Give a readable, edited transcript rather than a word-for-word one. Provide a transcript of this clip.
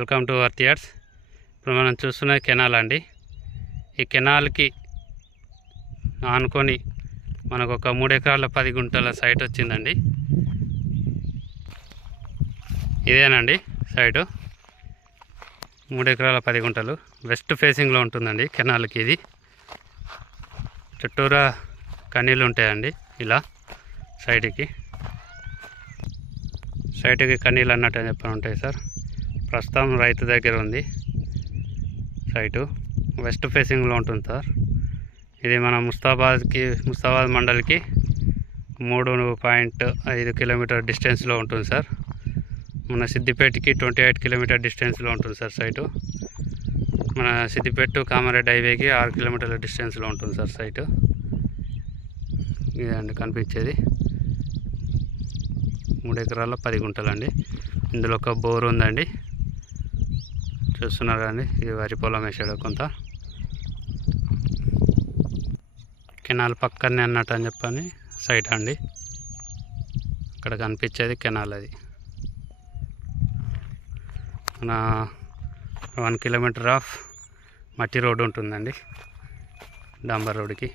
Welcome to our theatres. ఇప్పుడు మనం చూస్తున్న కెనాల్ అండి. ఈ కెనాల్కి ఆనుకొని మనకు ఒక 3 ఎకరాల 10 గుంటల సైట్ వచ్చిందండి. ఇదేనండి సైటు, 3 ఎకరాల 10 గుంటలు వెస్ట్ ఫేసింగ్లో ఉంటుందండి కెనాల్కి. ఇది చుట్టూరా కనీళ్ళు ఉంటాయండి. ఇలా సైడ్కి కనీళ్ళు అన్నట్టు చెప్పని ఉంటాయి సార్. ప్రస్తుతం రైతు దగ్గర ఉంది సైటు, వెస్ట్ ఫేసింగ్లో ఉంటుంది సార్. ఇది మన ముస్తాబాద్ మండలికి 3.5 కిలోమీటర్ డిస్టెన్స్లో ఉంటుంది సార్. మన సిద్దిపేటకి 28 కిలోమీటర్ డిస్టెన్స్లో ఉంటుంది సార్ సైటు. మన సిద్దిపేట కామారెడ్డి హైవేకి 6 కిలోమీటర్ల డిస్టెన్స్లో ఉంటుంది సార్ సైటు. ఇదండి కనిపించేది 3 ఎకరాల 10 గుంటలండి. ఇందులో ఒక బోర్ ఉందండి, చూస్తున్నారు కానీ ఇది వరి పొలం వేసాడు కొంత. కెనాల్ పక్కనే అన్నట్టు అని చెప్పని సైట్ అండి. అక్కడ కనిపించేది కెనాల్. అది మన 1 కిలోమీటర్ ఆఫ్ మట్టి రోడ్డు ఉంటుందండి డాంబర్ రోడ్డుకి.